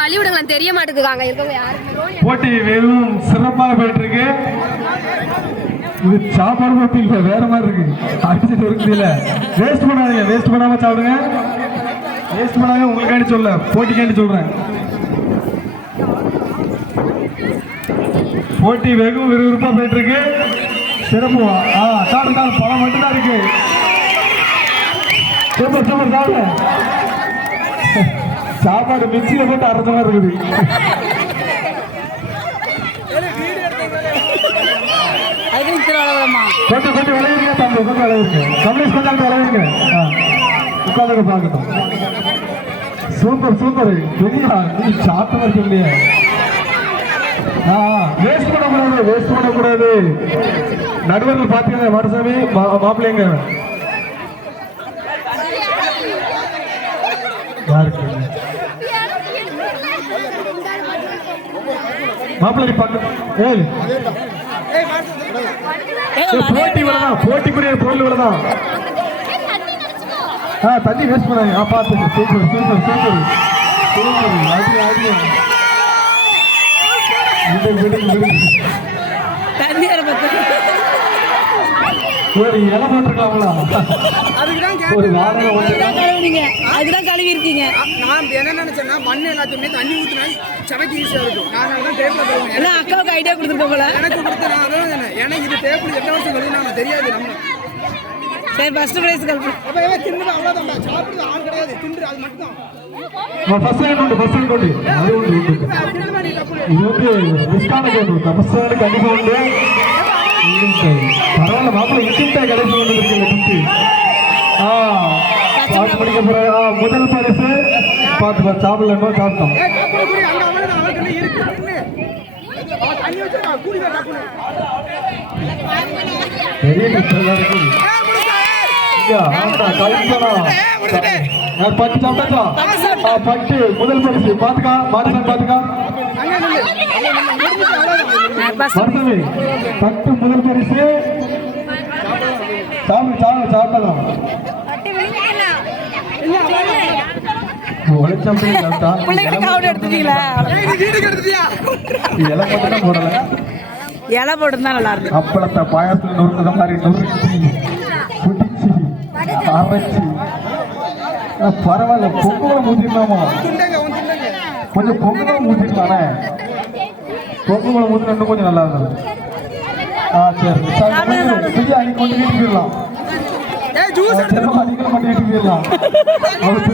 வழி விடுங்களேன் தெரிய மாட்டேங்குதாங்க இருக்கவங்க யாருமே போட்டி வெறும் சிறப்பாக போயிட்டு இருக்கு இது சாப்பாடு போட்டி இல்ல வேற மாதிரி இருக்கு. அடிச்சுட்டு இருக்குது இல்லை. வேஸ்ட் பண்ணாதீங்க வேஸ்ட் பண்ணாம சாப்பிடுங்க. வேஸ்ட் பண்ணாங்க உங்களுக்காண்டி சொல்ல போட்டிக்காண்டி சொல்றேன். போட்டி வெகு விறுவிறுப்பா போயிட்டு இருக்கு சிறப்பு. ஆ சாப்பிடு சாப்பிடு பழம் மட்டும்தான் இருக்கு. சாப்பிடு. சாப்பாடு மிக்சியில போட்டு அரைச்ச மாதிரி இருக்குது. கொஞ்சம் கொஞ்சம் விளையாடுங்க தம்பி கொஞ்சம் விளையாடுங்க. கமலேஷ் கொஞ்சம் அங்கிட்டு விளையாடுங்க. ஆ பார்க்கட்டும். Super super. பெரியா நீ சாப்பிட்டு இருக்க இல்லையா வேஸ்ட் பண்ணக்கூடாது வேஸ்ட் பண்ணக்கூடாது. நடுவர்கள் பார்த்தீங்கன்னா வரசாமி மாப்பிள்ளைங்க? மாப்பிள்ளை பார்க்க ஏய் போட்டி விடதான் போட்டிக்குரிய பொருள் விடதான் ஆ தண்ணி வேஸ்ட் பண்ணாங்க ஆ பார்த்து சூப்பர் சூப்பர் சூப்பர் சூப்பர் அது அது இந்த விடு விடு ஒரு இலை ஒரு ஒன்று அதுதான் கழுவுனீங்க அதுதான் கழுவி இருக்கீங்க நான் என்ன நினைச்சேன்னா மண் எல்லாத்தையுமே தண்ணி ஊற்றினா சமைக்க ஈஸியாக இருக்கும். நான் தான் டேபிள் அக்காவுக்கு ஐடியா கொடுத்துருப்போம் போல. எனக்கு கொடுத்த நான். எனக்கு இது டேபிள் எத்தனை வருஷம் கழிவு நான் தெரியாது நம்ம சரி ஃபர்ஸ்ட் பிரைஸ் கழுவு அப்போ ஏன் தின்னு அவ்வளோதான் சாப்பிடுறது ஆள் கிடையாது. தின்று அது மட்டும் ஹேண்ட் கண்டிப்பாக உண்டு இருக்கு. பரவாயில்ல மாப்பிள்ளை இன்கிட்ட கடைசி கொண்டு இருக்குங்க டிப்ஸு ஆ பாட்டு படிக்க போற முதல் பரிசு பார்த்து பார்த்து சாப்பிடலாமா சாப்பிட்டோம். பெரிய எல்லாம் இருக்கு பட்டு பட்டு முதல் பரிசு பாத்துக்கா மாட்டுதான் பாத்துக்கா பட்டு முதல் பரிசு சாமி சாமி சாப்பிடலாம். இலை மட்டும் தான் போடல இலை போட்டுருந்தா நல்லா இருக்கும். அப்பளத்தை பாயசத்தில் நொறுக்குற மாதிரி நொறுக்கி குடிச்சு அரைச்சி. பரவாயில்ல பொங்கலை ஊற்றிடலாமா கொஞ்சம் பொங்கலை ஊற்றிடலானே பொங்கலை ஊற்றினா இன்னும் கொஞ்சம் நல்லா இருந்தது ஆ சரி சரி சுஜி அன்னைக்கு கொண்டு வீட்டுக்கு போயிடலாம் ஏய் ஜூஸ் எடுத்து வீட்டுக்கு போயிடலாம் அவர்